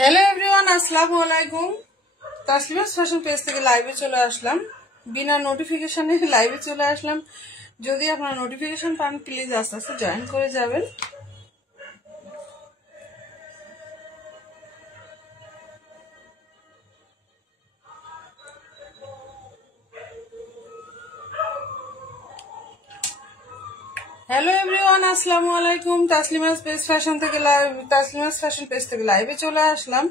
Hello everyone, আসসালামু আলাইকুম। তাসলিমাস fashion page থেকে লাইভে চলে আসলাম, বিনা নোটিফিকেশনে লাইভে চলে আসলাম। যদি আপনারা নোটিফিকেশন পান প্লিজ আস্তে আস্তে জয়েন করে যাবেন। হ্যালো এভরিওয়ান, আসসালামু আলাইকুম। তাসলিমাস ফ্যাশন পেজ থেকে লাইভে চলে আসলাম।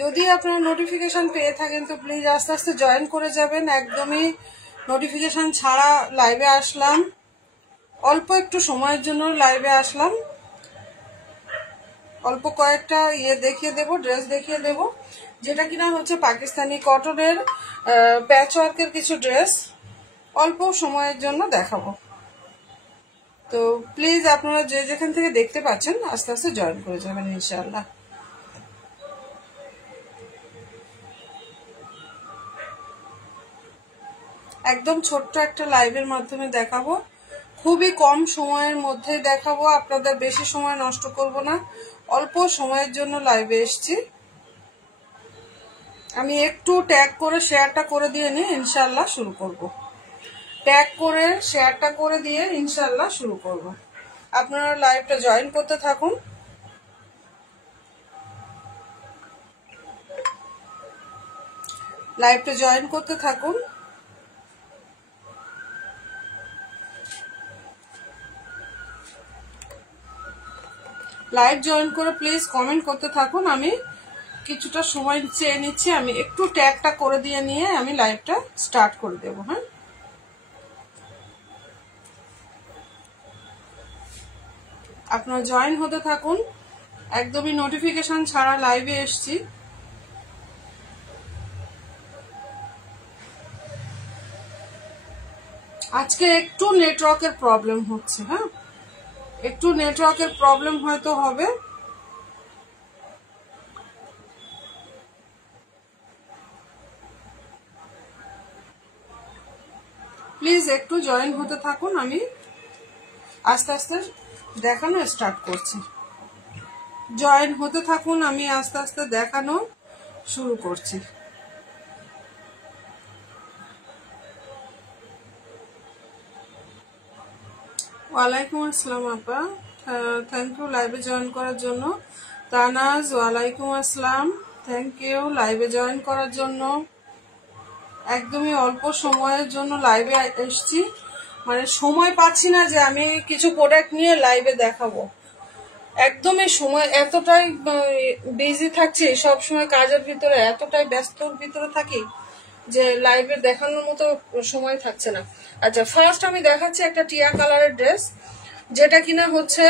যদি আপনারা নোটিফিকেশন পেয়ে থাকেন তো প্লিজ আস্তে আস্তে জয়েন করে যাবেন। একদমই নোটিফিকেশন ছাড়া লাইভে আসলাম, অল্প একটু সময়ের জন্য লাইভে আসলাম। অল্প কয়েকটা দেখিয়ে দেব, ড্রেস দেখিয়ে দেব, যেটা কিনা হচ্ছে পাকিস্তানি কটনের প্যাচ ওয়ার্কের কিছু ড্রেস অল্প সময়ের জন্য দেখাবো। তো প্লিজ আপনারা যে যেখান থেকে দেখতে পাচ্ছেন আস্তে আস্তে জয়েন করে যাবেন ইনশাআল্লাহ। একদম ছোট্ট একটা লাইভের মাধ্যমে দেখাবো, খুবই কম সময়ের মধ্যে দেখাবো, আপনাদের বেশি সময় নষ্ট করব না। অল্প সময়ের জন্য লাইভে এসেছি। আমি একটু ট্যাগ করে শেয়ারটা করে দিয়ে নিয়ে ইনশাআল্লাহ শুরু করব। ট্যাগ করে শেয়ারটা করে দিয়ে ইনশাআল্লাহ শুরু করব। আপনারা লাইভটা জয়েন করতে থাকুন। লাইভটা জয়েন করতে থাকুন। লাইভ জয়েন করে প্লিজ কমেন্ট করতে থাকুন। আমি কিছুটা সময় চেয়ে নিচ্ছি, আমি একটু ট্যাগটা করে দিয়ে নিয়ে আমি লাইভটা স্টার্ট করে দেব। হ্যাঁ, আপনারা জয়েন হতে থাকুন। একদমই নোটিফিকেশন ছাড়া লাইভে এসছি। আজকে একটু নেটওয়ার্কের প্রবলেম হচ্ছে। হ্যাঁ, একটু নেটওয়ার্কের প্রবলেম হয়তো হবে। প্লিজ একটু জয়েন হতে থাকুন, আমি আস্তে আস্তে দেখানো স্টার্ট করছি। জয়েন হতে থাকুন, আমি আস্তে আস্তে দেখানো শুরু করছি। ওয়ালাইকুম আসসালাম আপা, থ্যাংক ইউ লাইভে জয়েন করার জন্য। তানাজ, ওয়ালাইকুম আসসালাম, থ্যাংক ইউ লাইভে জয়েন করার জন্য। একদমই অল্প সময়ের জন্য লাইভে এসছি, মানে সময় পাচ্ছি না যে আমি কিছু প্রোডাক্ট নিয়ে লাইভে দেখাবো। একদমই সময় এতটাই বিজি থাকছি, সব সময় কাজের ভিতরে এতটাই ব্যস্তর ভিতরে থাকি যে লাইভে দেখানোর মতো সময় থাকছে না। আচ্ছা, ফার্স্ট আমি দেখাচ্ছি একটা টিয়া কালারের ড্রেস, যেটা কিনা হচ্ছে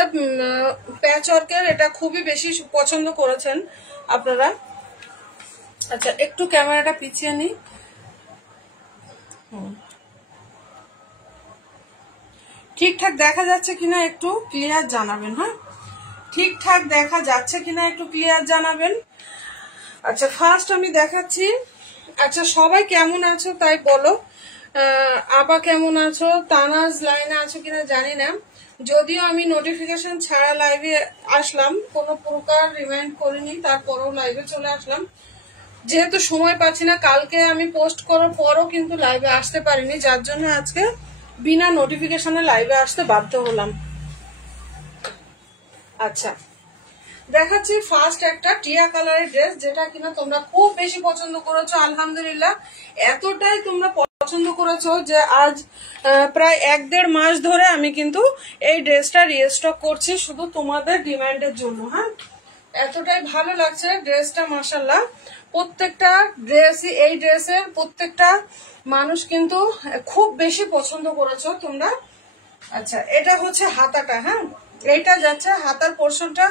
প্যাচ ওয়ার্কের। এটা খুবই বেশি পছন্দ করেছেন আপনারা। আচ্ছা, একটু ক্যামেরাটা পিছিয়ে নিই। ঠিকঠাক দেখা যাচ্ছে কিনা একটু ক্লিয়ার জানাবেন। হ্যাঁ, ঠিকঠাক দেখা যাচ্ছে কিনা একটু ক্লিয়ার জানাবেন। আচ্ছা, ফার্স্ট আমি দেখাচ্ছি। আচ্ছা, সবাই কেমন আছো তাই বলো। আপা কেমন আছো? তানাজ লাইনে আছো কিনা জানি না, যদিও আমি নোটিফিকেশন ছাড়া লাইভে আসলাম, কোনো প্রকার রিমাইন্ড করিনি, তারপরেও লাইভে চলে আসলাম। যেহেতু সময় পাচ্ছি না, কালকে আমি পোস্ট করার পরও কিন্তু লাইভে আসতে পারিনি, যার জন্য আজকে বিনা নোটিফিকেশনে লাইভে আসতে বাধ্য হলাম। আচ্ছা, দেখাচ্ছি ফার্স্ট একটা টিয়া কালারের ড্রেস, যেটা কিনা তোমরা খুব বেশি পছন্দ করেছো। আলহামদুলিল্লাহ, এতটাই তোমরা পছন্দ করেছো যে আজ প্রায় 1-1.5 মাস ধরে আমি কিন্তু এই ড্রেসটা রিস্টক করছি শুধু তোমাদের ডিমান্ডের জন্য। হ্যাঁ, এতটাই ভালো লাগছে ড্রেসটা, মাশাআল্লাহ। প্রত্যেকটা ড্রেসই, এই ড্রেসের প্রত্যেকটা মানুষ কিন্তু খুব বেশি পছন্দ করেছো তোমরা। আচ্ছা, এটা হচ্ছে হাতাটা। হ্যাঁ, এইটা যাচ্ছে হাতার পোর্শনটা।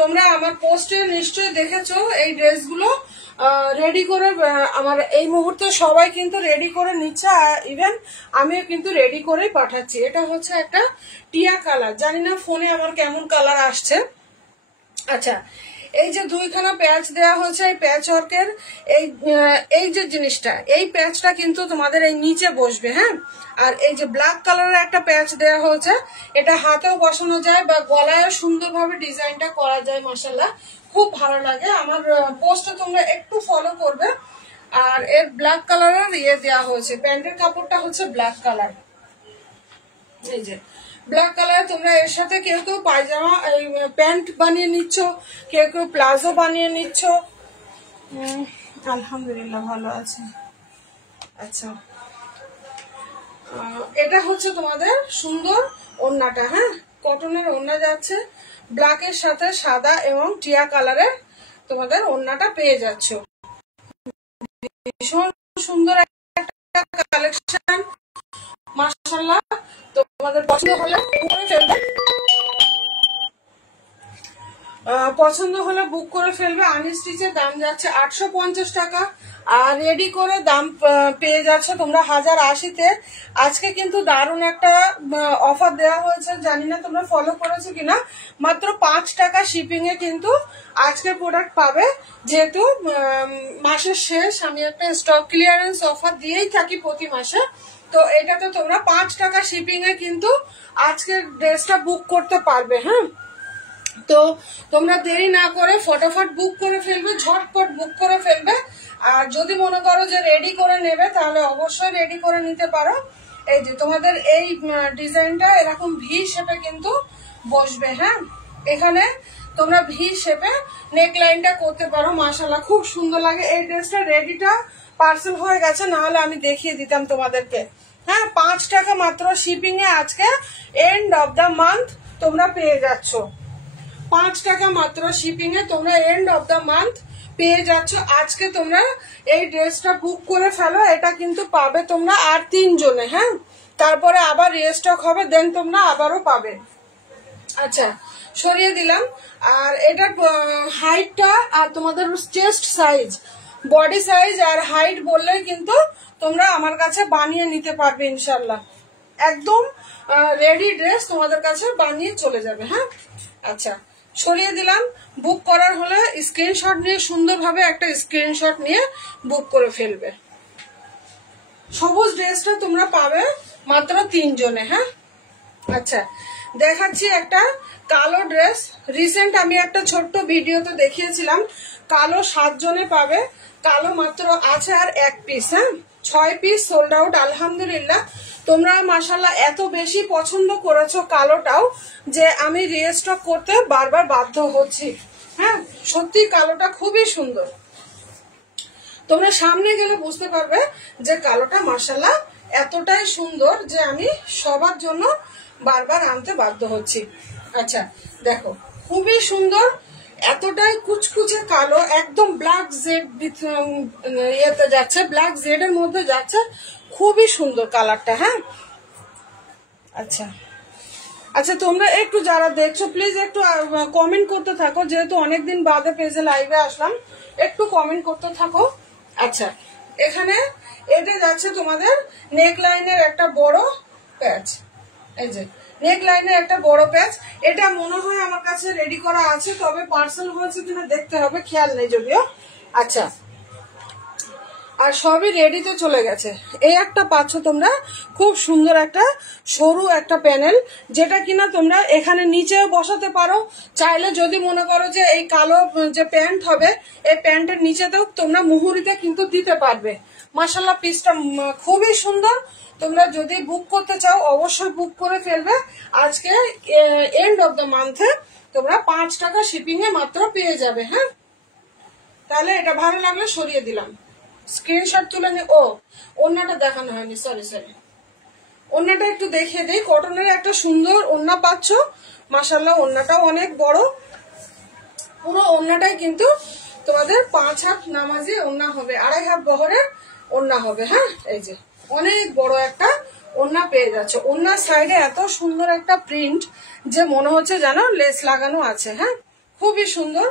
তোমরা আমার পোস্টে নিশ্চয়ই দেখেছো এই ড্রেসগুলো রেডি করে, আমার এই মুহূর্তে সবাই কিন্তু রেডি করে নিচ্ছে, ইভেন আমিও কিন্তু রেডি করেই পাঠাচ্ছি। এটা হচ্ছে একটা টিয়া কালার, জানি না ফোনে আমার কেমন কালার আসছে। আচ্ছা, এই যে দুইখানা প্যাচ দেওয়া হয়েছে, এই প্যাচ ওয়ার্কের এই যে জিনিসটা, এই প্যাচটা কিন্তু তোমাদের এই নিচে বসবে। হ্যাঁ, আর এই যে ব্ল্যাক কালারের একটা প্যাচ দেওয়া হয়েছে, এটা হাতেও বসানো যায় বা গলায়ও সুন্দরভাবে ডিজাইনটা করা যায়। মাশাআল্লাহ খুব ভালো লাগে। আমার পোস্টে তোমরা একটু ফলো করবে। আর এর ব্ল্যাক কালারের দেওয়া হয়েছে, প্যান্টের কাপড়টা হচ্ছে ব্ল্যাক কালার। এই যে ব্ল্যাক কালার, তোমরা এর সাথে কেউ কেউ পায়জামা প্যান্ট বানিয়ে নিচ্ছ, কেউ কেউ প্লাজো বানিয়ে নিচ্ছ। আলহামদুলিল্লাহ ভালো আছে। আচ্ছা, এটা হচ্ছে তোমাদের সুন্দর ওড়নাটা। হ্যাঁ, কটনের ওড়না যাচ্ছে, ব্ল্যাকের সাথে সাদা এবং টিয়া কালারের তোমাদের ওড়নাটা পেয়ে যাচ্ছ। ভীষণ সুন্দর একটা কালেকশন মাশাআল্লাহ। তোমাদের পছন্দ হলে বুক করে ফেলবে। আনস্টিচের দাম যাচ্ছে 850 টাকা, আর রেডি করে দাম পেয়ে যাচ্ছে তোমরা 1080-তে। আজকে কিন্তু দারুণ একটা অফার দেওয়া হয়েছে, জানি না তোমরা ফলো করেছো কিনা। মাত্র 5 টাকা শিপিং এ কিন্তু আজকের প্রোডাক্ট পাবে। যেহেতু মাসের শেষ, আমি একটা স্টক ক্লিয়ারেন্স অফার দিয়েই থাকি প্রতি মাসে, তো এটাতে তোমরা 5 টাকা শিপিং এ কিন্তু আজকের ড্রেসটা বুক করতে পারবে। হ্যাঁ, তো তোমরা দেরি না করে ফটাফট বুক করে ফেলবে, ঝটপট বুক করে ফেলবে। আর যদি মনে করো যে রেডি করে নেবে, তাহলে অবশ্যই রেডি করে নিতে পারো। এই যে তোমাদের এই ডিজাইনটা এরকম ভি শেপে কিন্তু বসবে। হ্যাঁ, এখানে তোমরা ভি শেপে নেক লাইনটা করতে পারো। মাশাআল্লাহ খুব সুন্দর লাগে। এই ড্রেসটা রেডিটা পার্সেল হয়ে গেছে, না হলে আমি দেখিয়ে দিতাম তোমাদেরকে। হ্যাঁ, 5 টাকা মাত্র শিপিং এ আজকে এন্ড অফ দ্য মান্থ তোমরা পেয়ে যাচ্ছ। 5 টাকা মাত্র শিপিং এ তোমরা এন্ড অফ দ্য মান্থ পেয়ে যাচ্ছ। আজকে তোমরা এই ড্রেসটা বুক করে ফেলো, এটা কিন্তু পাবে তোমরা আর 3 জনে। হ্যাঁ, তারপরে আবার রিস্টক হবে, দেন তোমরা আবারও পাবে। আচ্ছা, সরিয়ে দিলাম। আর এটার হাইটটা আর তোমাদের চেস্ট সাইজ, বডি সাইজ আর হাইট বললেই কিন্তু তোমরা আমার কাছে বানিয়ে নিতে পারবে ইনশাল্লাহ। একদম রেডি ড্রেস তোমাদের কাছে বানিয়ে চলে যাবে। হ্যাঁ, আচ্ছা সরিয়ে দিলাম। বুক করার হলে স্ক্রিনশট নিয়ে, সুন্দরভাবে একটা স্ক্রিনশট নিয়ে বুক করে ফেলবে। সবুজ ড্রেসটা তোমরা পাবে মাত্র 3 জনে। হ্যাঁ, আচ্ছা দেখাচ্ছি একটা কালো ড্রেস। রিসেন্ট আমি একটা ছোট্ট ভিডিওতে দেখিয়েছিলাম, কালো 7 জনে পাবে। কালো মাত্র আছে আর 1 পিস। হ্যাঁ, 6 পিস সোল্ড আউট আলহামদুলিল্লাহ। তোমরা মাশাআল্লাহ এত বেশি পছন্দ করেছো কালোটাও যে আমি রিস্টক করতে বারবার বাধ্য হচ্ছি। হ্যাঁ, সত্যি কালোটা খুবই সুন্দর। তোমরা সামনে গেলে বুঝতে পারবে যে কালোটা মাশাআল্লাহ এতটাই সুন্দর যে আমি সবার জন্য বারবার আনতে বাধ্য হচ্ছি। আচ্ছা দেখো, খুবই সুন্দর, এতটাই কুচকুচে কালো, একদম ব্ল্যাক জেড ইয়েতে যাচ্ছে, ব্ল্যাক জেড এর মধ্যে যাচ্ছে, খুবই সুন্দর কালারটা। হ্যাঁ, আচ্ছা আচ্ছা তোমরা একটু যারা দেখছো প্লিজ একটু কমেন্ট করতে থাকো, যেহেতু অনেকদিন বাদে পেজে লাইভে আসলাম, একটু কমেন্ট করতে থাকো। আচ্ছা, এখানে এটা যাচ্ছে তোমাদের নেক লাইনের একটা বড় প্যাচ। এই যে নেক লাইনের একটা বড় প্যাচ, এটা মনে হয় আমার কাছে রেডি করা আছে, তবে পার্সেল হয়েছে কিনা দেখতে হবে, খেয়াল নেই যদিও। আচ্ছা, আর সবই রেডিতে চলে গেছে। এই একটা পাচ্ছ তোমরা, খুব সুন্দর একটা সরু একটা প্যানেল, যেটা কিনা তোমরা এখানে নিচেও বসাতে পারো। চাইলে যদি মনে করো যে এই কালো যে প্যান্ট হবে, এই প্যান্টের নিচেতেও তোমরা মুহুরিতে কিন্তু দিতে পারবে। মাশাআল্লাহ পিসটা খুবই সুন্দর। তোমরা যদি বুক করতে চাও অবশ্যই বুক করে ফেলবে। আজকে এন্ড অফ দ্য মান্থে তোমরা 5 টাকা শিপিং এ মাত্র পেয়ে যাবে। হ্যাঁ, তাহলে এটা ভালো লাগলে সরিয়ে দিলাম, স্ক্রিনশট তুলে নি। ও ওড়নাটা দেখানো হয়নি, সরি। ওড়নাটা একটু দেখিয়ে দিই। কটনের একটা সুন্দর ওড়না পাচ্ছ, মাশাআল্লাহ ওড়নাটাও অনেক বড়। পুরো ওড়নাটাই কিন্তু তোমাদের 5 হাত নামাজি ওড়না হবে, 2.5 হাত বহরের ওড়না হবে। হ্যাঁ, এই যে অনেক বড় একটা ওড়না পেয়ে যাচ্ছে। ওড়নার সাইডে এত সুন্দর একটা প্রিন্ট যে মনে হচ্ছে যেন লেস লাগানো আছে। হ্যাঁ, খুবই সুন্দর।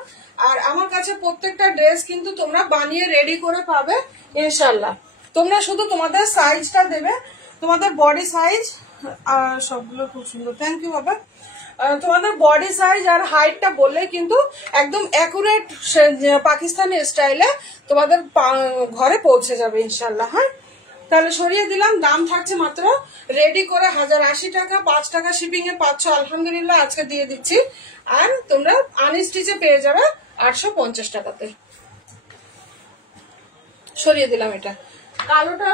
আর আমার কাছে প্রত্যেকটা ড্রেস কিন্তু তোমরা বানিয়ে রেডি করে পাবে ইনশাল্লাহ। তোমরা শুধু তোমাদের সাইজটা দেবে, তোমাদের বডি সাইজ। আর সবগুলো খুব সুন্দর, থ্যাংক ইউ বাবা। তোমাদের বডি সাইজ আর হাইটটা বললে কিন্তু একদম অ্যাকুরেট পাকিস্তানি স্টাইলে তোমাদের ঘরে পৌঁছে যাবে ইনশাল্লাহ। হ্যাঁ, তাহলে সরিয়ে দিলাম। দাম থাকছে মাত্র রেডি করে 1080 টাকা, 5 টাকা শিপিং এ পাচ্ছ আলহামদুলিল্লাহ, আজকে দিয়ে দিচ্ছি। আর তোমরা আনস্টিচে পেয়ে যাবে 850 টাকাতে। সরিয়ে দিলাম। এটা কালোটা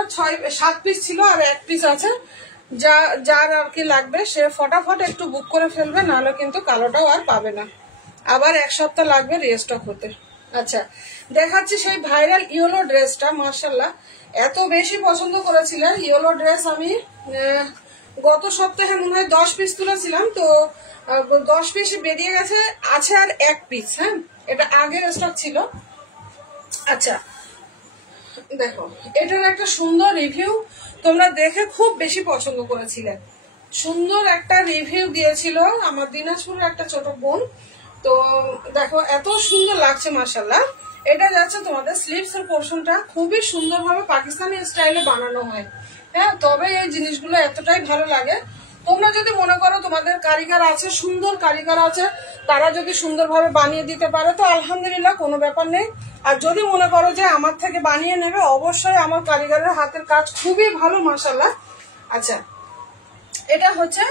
7 পিস ছিল আর 1 পিস আছে, যার আর কি লাগবে সে ফটাফট একটু বুক করে ফেলবে, নাহলে কিন্তু কালোটাও আর পাবে না, আবার 1 সপ্তাহ লাগবে রিস্টক হতে। আচ্ছা, দেখাচ্ছি সেই ভাইরাল ইয়েলো ড্রেসটা। মার্শাল্লাহ, এত বেশি পছন্দ করেছিলেন ইয়েলো ড্রেস। আমি গত সপ্তাহে মনে হয় 10 পিস তুলেছিলাম, তো 10 পিস বেরিয়ে গেছে, আছে আর 1 পিস। হ্যাঁ, এটা আগের স্টক ছিল। আচ্ছা দেখো, এটার একটা সুন্দর রিভিউ তোমরা দেখে খুব বেশি পছন্দ করেছিলে। সুন্দর একটা রিভিউ দিয়েছিল আমার দিনাজপুরের একটা ছোট বোন। তো দেখো এত সুন্দর লাগছে মাশাআল্লাহ। এটা যাচ্ছে তোমাদের স্লিভস এর পোর্শনটা খুবই সুন্দরভাবে পাকিস্তানি স্টাইলে বানানো হয়। হ্যাঁ, তবে এই জিনিসগুলো এতটাই ভালো লাগে। তোমরা যদি মনে করো তোমাদের কারিগর আছে, সুন্দর কারিগর আছে, তারা যদি সুন্দরভাবে বানিয়ে দিতে পারে তো আলহামদুলিল্লাহ, কোনো ব্যাপার নেই। আর যদি মনে করো যে আমার থেকে বানিয়ে নেবে, অবশ্যই আমার কারিগরের হাতের কাজ খুবই ভালো মাশাআল্লাহ। আচ্ছা, এটা হচ্ছে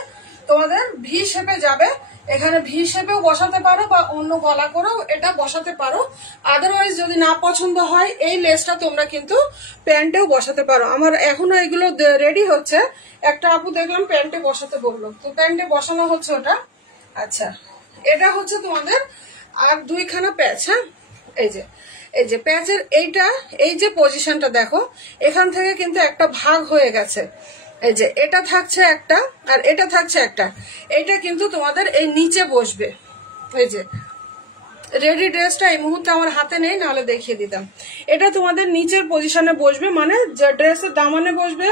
তোমাদের ভি শেপে যাবে, এখানে ভি শেপেও বসাতে পারো বা অন্য গলা করেও এটা বসাতে পারো। আদারওয়াইজ যদি না পছন্দ হয় এই লেসটা তোমরা কিন্তু প্যান্টেও বসাতে পারো। আমার এখনো এগুলো রেডি হচ্ছে। একটা আপু দেখলাম প্যান্টে বসাতে বললো, তো প্যান্টে বসানো হচ্ছে ওটা। আচ্ছা, এটা হচ্ছে তোমাদের আর 2খানা প্যাচ। হ্যাঁ, এই যে প্যাচের এই যে পজিশনটা দেখো, এখান থেকে কিন্তু একটা ভাগ হয়ে গেছে। এই যে এটা থাকছে একটা আর এটা থাকছে একটা, এটা কিন্তু তোমাদের এই নিচে বসবে। এই যে রেডি ড্রেসটা এই মুহূর্তে আমার হাতে নেই, নাহলে দেখিয়ে দিতাম। এটা তোমাদের নিচের পজিশনে বসবে, মানে যে ড্রেসের দামানে বসবে।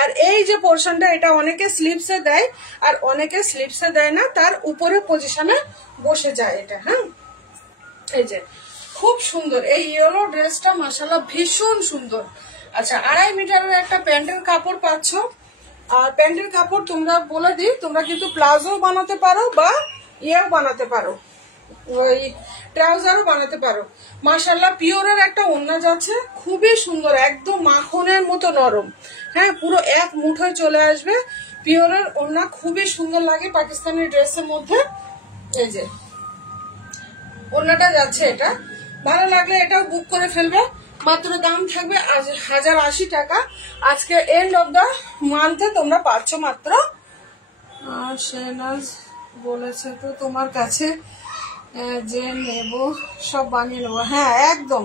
আর এই যে পোর্শনটা, এটা অনেকে স্লিপসে দেয় আর অনেকে স্লিপসে দেয় না, তার উপরে পজিশনে বসে যায় এটা। হ্যাঁ, এই যে খুব সুন্দর এই ইয়েলো ড্রেসটা মাশাআল্লাহ, ভীষণ সুন্দর। আচ্ছা, 2.5 মিটারের একটা প্যান্টের কাপড় পাচ্ছ। আর প্যান্টের কাপড় তোমরা বলে দিই, তোমরা কিন্তু প্লাজো বানাতে পারো বা ইয়েও বানাতে পারো, ওই ট্রাউজারও বানাতে পারো। মাশাআল্লাহ, পিওরের একটা ওড়না যাচ্ছে, খুবই সুন্দর, একদম মাখনের মতো নরম। হ্যাঁ, পুরো এক মুঠোয় চলে আসবে। পিওরের ওড়না খুবই সুন্দর লাগে পাকিস্তানি ড্রেসের মধ্যে। এই যে ওড়নাটা যাচ্ছে, এটা ভালো লাগলে এটাও বুক করে ফেলবে। মাত্র দাম থাকবে 1080 টাকা। আজকে এন্ড অফ দা মান্থে তোমরা পাচ্ছ মাত্র। শেহনাজ বলেছে তো তোমার কাছে যে নেব, সব বানিয়ে নেবো। হ্যাঁ একদম,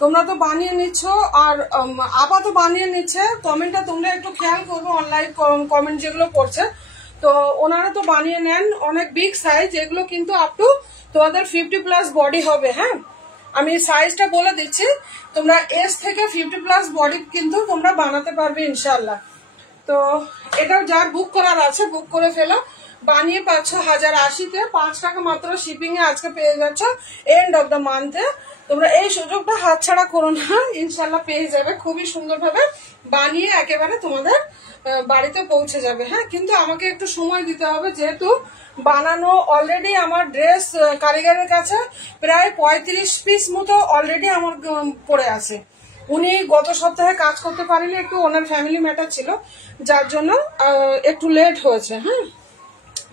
তোমরা তো বানিয়ে নিচ্ছ আর আপা তো বানিয়ে নিচ্ছে। কমেন্টটা তোমরা একটু খেয়াল করবো, অনলাইন কমেন্ট যেগুলো পড়ছে, তো ওনারা তো বানিয়ে নেন অনেক বিগ সাইজ। এগুলো কিন্তু আপ টু তোমাদের 50+ বডি হবে। হ্যাঁ, আমি সাইজটা বলে দিচ্ছি, তোমরা এস থেকে 50+ বডি কিন্তু তোমরা বানাতে পারবে ইনশাল্লাহ। তো এটাও যার বুক করার আছে বুক করে ফেলো। বানিয়ে পাচ্ছ 1080-তে, 5 টাকা মাত্র শিপিং এ আজকে পেয়ে যাচ্ছ এন্ড অফ দ্য মান্থে। তোমরা এই সুযোগটা হাতছাড়া করো না, ইনশাল্লাহ পেয়ে যাবে। খুবই সুন্দরভাবে বানিয়ে একেবারে তোমাদের বাড়িতে পৌঁছে যাবে। হ্যাঁ, কিন্তু আমাকে একটু সময় দিতে হবে, যেহেতু বানানো অলরেডি আমার ড্রেস কারিগরের কাছে প্রায় 35 পিস মতো অলরেডি আমার পড়ে আছে। উনি গত সপ্তাহে কাজ করতে পারেনি, একটু ওনার ফ্যামিলি ম্যাটার ছিল, যার জন্য একটু লেট হয়েছে। হ্যাঁ,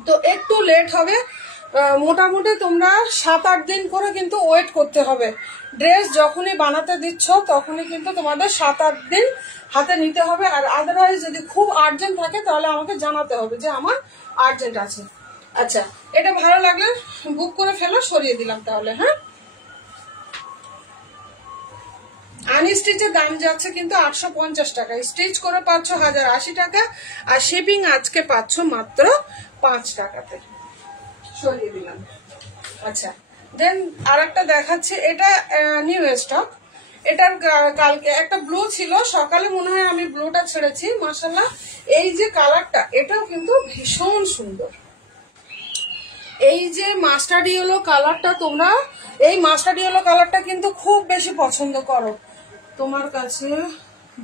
তো একটু লেট হবে। মোটামুটি তোমরা 7-8 দিন করে কিন্তু ওয়েট করতে হবে। ড্রেস যখনই বানাতে দিচ্ছ তখনই কিন্তু তোমাদের 7-8 দিন হাতে নিতে হবে। আর আদারওয়াইজ যদি খুব আর্জেন্ট থাকে তাহলে আমাকে জানাতে হবে যে আমার আর্জেন্ট আছে। আচ্ছা, এটা ভালো লাগলে বুক করে ফেলো। সরিয়ে দিলাম তাহলে। হ্যাঁ, আনস্টিচের দাম যাচ্ছে কিন্তু 850 টাকা, স্টিচ করে পাচ্ছ 1080 টাকা, আর শিপিং আজকে পাচ্ছ মাত্র 5 টাকাতে। সরিয়ে দিলাম। আচ্ছা, দেন আরেকটা দেখাচ্ছি, এটা নিউ স্টক। এটার কালকে একটা ব্লু ছিল, সকালে মনে হয় আমি ব্লুটা ছেড়েছি। মাশাআল্লাহ, এই যে কালারটা, এটাও কিন্তু ভীষণ সুন্দর। এই যে মাস্টার্ড ইয়েলো কালারটা, তোমরা এই মাস্টার্ড ইয়েলো কালারটা কিন্তু খুব বেশি পছন্দ করো। তোমার কাছে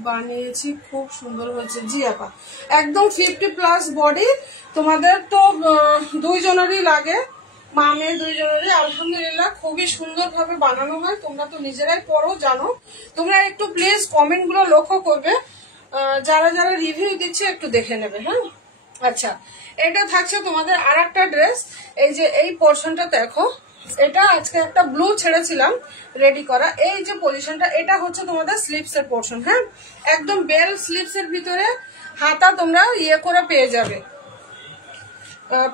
বানিয়েছি, খুব সুন্দর হয়েছে। জি আপা, একদম 50+ বডি। তোমাদের তো দুইজনেরই লাগে, মা মেয়ে দুইজনেরই। আলহামদুলিল্লাহ খুবই সুন্দর ভাবে বানানো হয়, তোমরা তো নিজেরাই পড়ো জানো। তোমরা একটু প্লিজ কমেন্ট গুলো লক্ষ্য করবে, যারা যারা রিভিউ দিচ্ছে একটু দেখে নেবে। হ্যাঁ, আচ্ছা, এটা থাকছে তোমাদের আর একটা ড্রেস। এই যে এই পোর্শনটা দেখো, এটা আজকে একটা ব্লু ছেড়েছিলাম রেডি করা। এই যে পজিশনটা, এটা হচ্ছে তোমাদের স্লিপস এর পোর্শন। হ্যাঁ, একদম বেল স্লিপস এর ভিতরে হাতা তোমরা ইয়ে করে পেয়ে যাবে,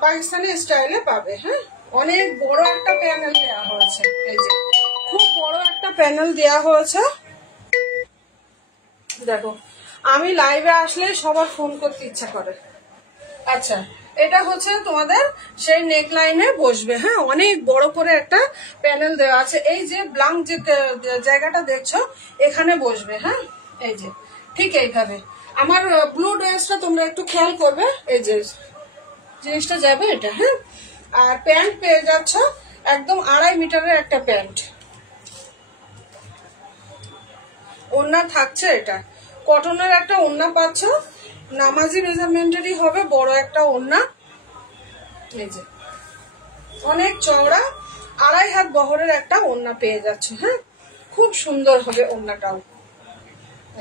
পাকিস্তানি স্টাইলে পাবে। হ্যাঁ, অনেক বড় একটা প্যানেল দেওয়া হয়েছে। এই যে খুব বড় একটা প্যানেল দেওয়া হয়েছে। দেখো, আমি লাইভে আসলে সবার ফোন করতে ইচ্ছা করে। আচ্ছা, এটা হচ্ছে তোমাদের সেই নেক লাইনে বসবে। হ্যাঁ, অনেক বড় করে একটা প্যানেল দেওয়া আছে। এই যে ব্লাঙ্ক যে জায়গাটা দেখছো, এখানে বসবে। হ্যাঁ, এই যে ঠিক এইভাবে। আমার ব্লু ড্রেসটা তোমরা একটু খেয়াল করবে, এই যে জিনিসটা যাবে এটা। হ্যাঁ, আর প্যান্ট পেয়ে যাচ্ছ একদম 2.5 মিটারের একটা প্যান্ট। ওড়না থাকছে, এটা কটনের একটা ওড়না পাচ্ছ, নামাজি মেজারমেন্টেরই হবে, বড় একটা ওড়না। এই যে অনেক চওড়া 2.5 হাত বহরের একটা ওড়না পেয়ে যাচ্ছ। হ্যাঁ, খুব সুন্দর হবে ওড়নাটাও।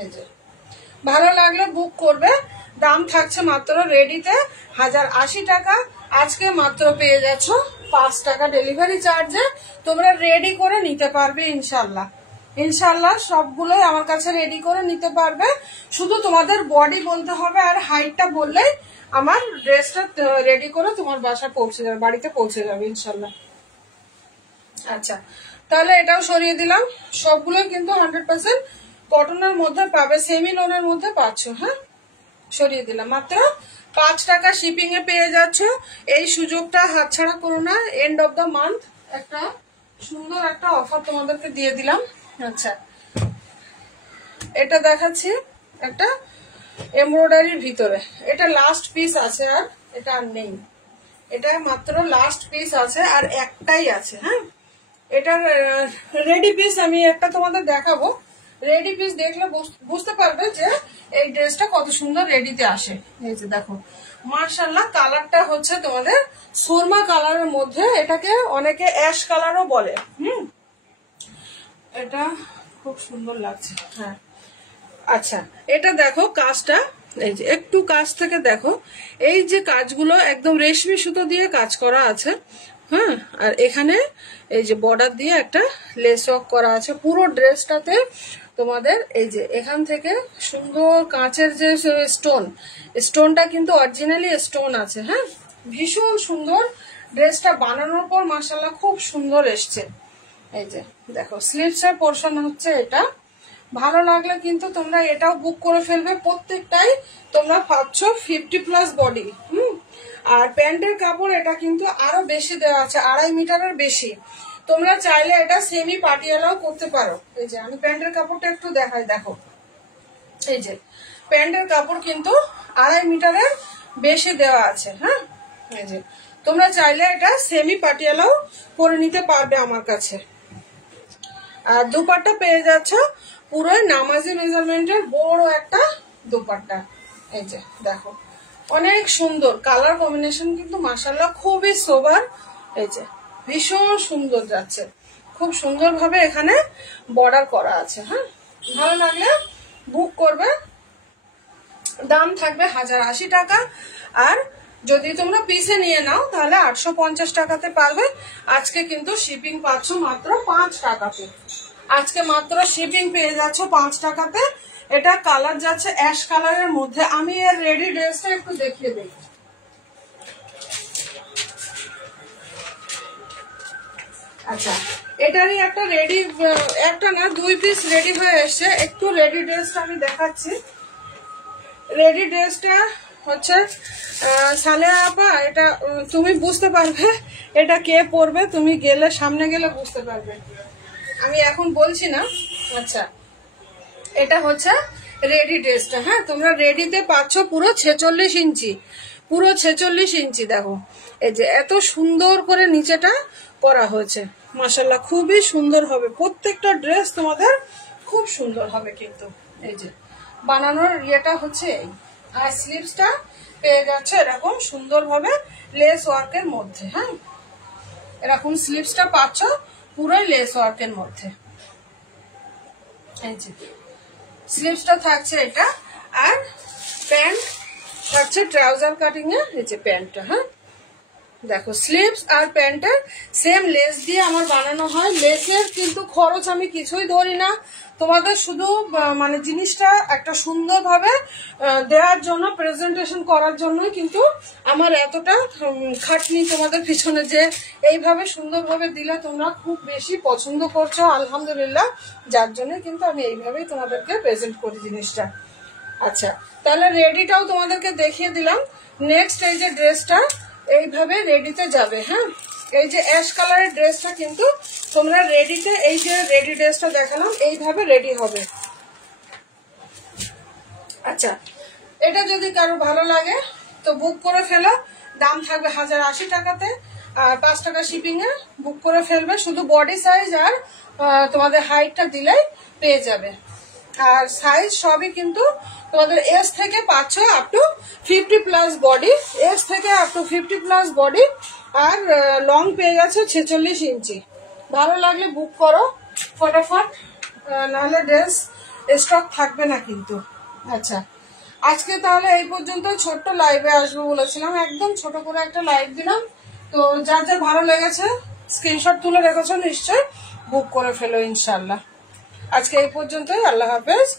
এই যে ভালো লাগলে বুক করবে। দাম থাকছে মাত্র রেডিতে 1080 টাকা। আজকে মাত্র পেয়ে যাচ্ছ 5 টাকা ডেলিভারি চার্জে তোমরা রেডি করে নিতে পারবে। ইনশাল্লাহ ইনশাল্লাহ সবগুলোই আমার কাছে রেডি করে নিতে পারবে। শুধু তোমাদের বডি বলতে হবে, আর হাইটটা বললেই আমার ড্রেসটা রেডি করে তোমার বাসায় পৌঁছে যাবে, বাড়িতে পৌঁছে যাবে ইনশাল্লাহ। আচ্ছা, তাহলে এটাও সরিয়ে দিলাম। সবগুলো কিন্তু 100% কটনের মধ্যে পাবে, সেমি লোনের মধ্যে পাচ্ছ। হ্যাঁ, সরিয়ে দিলাম। মাত্র 5 টাকা শিপিং এ পেয়ে যাচ্ছ। এই সুযোগটা হাতছাড়া করো না। এন্ড অফ দ্য মান্থ একটা সুন্দর একটা অফার তোমাদেরকে দিয়ে দিলাম। আচ্ছা, এটা দেখাচ্ছি একটা এমব্রয়ডারির ভিতরে। এটা লাস্ট পিস আছে, আর এটা আর নেই। এটা মাত্র লাস্ট পিস আছে, আর একটাই আছে। হ্যাঁ, এটার রেডি পিস আমি একটা তোমাদের দেখাবো। রেডি পিস দেখলে বুঝতে পারবে যে এই ড্রেসটা কত সুন্দর রেডিতে আসে। এই যে দেখো, মার্শাল্লাহ কালারটা হচ্ছে তোমাদের সুরমা কালারের মধ্যে, এটাকে অনেকে অ্যাশ কালারও বলে। এটা খুব সুন্দর লাগছে। হ্যাঁ, আচ্ছা, এটা দেখো কাজটা, এই যে একটু কাজ থেকে দেখো, এই যে কাজগুলো একদম রেশমি সুতো দিয়ে কাজ করা আছে। হ্যাঁ, আর এখানে এই যে বর্ডার দিয়ে একটা লেস ওয়ার্ক করা আছে পুরো ড্রেসটাতে তোমাদের। এই যে এখান থেকে সুন্দর কাঁচের যে স্টোনটা কিন্তু অরিজিনালি স্টোন আছে। হ্যাঁ, ভীষণ সুন্দর। ড্রেসটা বানানোর পর মাশাআল্লাহ খুব সুন্দর এসছে। এই যে দেখো, স্লিভস এর পোর্শন হচ্ছে এটা। ভালো লাগলে কিন্তু তোমরা এটাও বুক করে ফেলবে। প্রত্যেকটাই তোমরা পাচ্ছ 50+ বডি। আর প্যান্টের কাপড় এটা কিন্তু আরো বেশি দেওয়া আছে, 2.5 মিটারের বেশি। তোমরা চাইলে এটা সেমি পাটিয়ালাও করতে পারো। এই যে আমি প্যান্টের কাপড়টা একটু দেখাই, দেখো এই যে প্যান্টের কাপড় কিন্তু 2.5 মিটারের বেশি দেওয়া আছে। হ্যাঁ, এই যে তোমরা চাইলে এটা সেমি পাটিয়ালাও করে নিতে পারবে আমার কাছে। আর দুপাট্টা পেয়ে যাচ্ছ পুরো নামাজি মেজারমেন্টের বড় একটা দুপাট্টা। এই যে দেখো, অনেক সুন্দর কালার কম্বিনেশন কিন্তু মাশাআল্লাহ খুবই সোবার। এই যে ভীষণ সুন্দর যাচ্ছে, খুব সুন্দর ভাবে এখানে বর্ডার করা আছে। হ্যাঁ, ভালো লাগলে বুক করবে। দাম থাকবে 1080 টাকা। আর যদি তোমরা পিসে নিয়ে নাও তাহলে 850 টাকাতে পারবে। আজকে কিন্তু শিপিং পাচ্ছ মাত্র 5 টাকাতে। আজকে মাত্র শিপিং পেয়ে যাচ্ছ 5 টাকাতে। এটা কালার যাচ্ছে অ্যাশ কালারের মধ্যে। আমি এর রেডি ড্রেসটা একটু দেখিয়ে দিই। আচ্ছা, এটারই একটা রেডি, একটা না 2 পিস রেডি হয়ে এসছে। একটু রেডি ড্রেসটা আমি দেখাচ্ছি। রেডি ড্রেসটা হচ্ছে সালেহা আপা, এটা তুমি বুঝতে পারবে এটা কে পরবে, তুমি গেলে সামনে গেলে বুঝতে পারবে, আমি এখন বলছি না। আচ্ছা, এটা হচ্ছে রেডি ড্রেসটা। হ্যাঁ, তোমরা রেডিতে পাচ্ছ পুরো 46 ইঞ্চি, পুরো 46 ইঞ্চি। দেখো এই যে এত সুন্দর করে নিচেটা করা হয়েছে। মাশাআল্লাহ খুবই সুন্দর হবে। প্রত্যেকটা ড্রেস তোমাদের খুব সুন্দর হবে কিন্তু। এই যে বানানোর ইয়েটা হচ্ছে এই। আর স্লিভসটা পেয়ে যাচ্ছে এরকম সুন্দরভাবে লেস ওয়ার্কের মধ্যে। হ্যাঁ, এরকম স্লিভসটা পাচ্ছ পুরোই লেস ওয়ার্কের মধ্যে। এই যে স্লিভসটা থাকছে এটা, আর প্যান্ট থাকছে ট্রাউজার কাটিং এ। এই যে প্যান্টটা, হ্যাঁ দেখো স্লিভস আর প্যান্টের সেম লেস দিয়ে আমার বানানো হয়। লেসের কিন্তু খরচ আমি কিছুই ধরি না, তোমাদের শুধু মানে জিনিসটা একটা সুন্দরভাবে দেওয়ার জন্য, প্রেজেন্টেশন করার জন্য কিন্তু আমার এতটা খাটনি তোমাদের পিছনে, যে এইভাবে সুন্দরভাবে দিলে তোমরা খুব বেশি পছন্দ করছো আলহামদুলিল্লাহ, যার জন্য কিন্তু আমি এইভাবেই তোমাদেরকে প্রেজেন্ট করি জিনিসটা। আচ্ছা, তাহলে রেডিটাও তোমাদেরকে দেখিয়ে দিলাম। নেক্সট এই যে ড্রেসটা এইভাবে রেডিতে যাবে। হ্যাঁ, এই যে অ্যাশ কালারের ড্রেসটা কিন্তু তোমরা রেডিতে, এই যে রেডি ড্রেসটা দেখালাম এইভাবে রেডি হবে। আচ্ছা, এটা যদি কারো ভালো লাগে তো বুক করে ফেলো, দাম থাকবে 1080 টাকাতে, আর 5 টাকা শিপিং এ বুক করে ফেলবে। শুধু বডি সাইজ আর তোমাদের হাইটটা দিলেই পেয়ে যাবে। আর সাইজ সবই কিন্তু তোমাদের এস থেকে পাচ্ছ আপ টু 50+ বডি, এস থেকে আপ টু 50+ বডি, আর লং পেয়ে যাচ্ছে 46 ইঞ্চি। ভালো লাগলে বুক করো ফটাফট, নাহলে ড্রেস স্টক থাকবে না কিন্তু। আচ্ছা, আজকে তাহলে এই পর্যন্ত। ছোট্ট লাইভে আসবো বলেছিলাম, একদম ছোট করে একটা লাইভ দিলাম। তো যার যার ভালো লেগেছে স্ক্রিনশট তুলে রেখেছো নিশ্চয়, বুক করে ফেলো ইনশাল্লাহ। আজকে এই পর্যন্তই, আল্লাহ হাফেজ।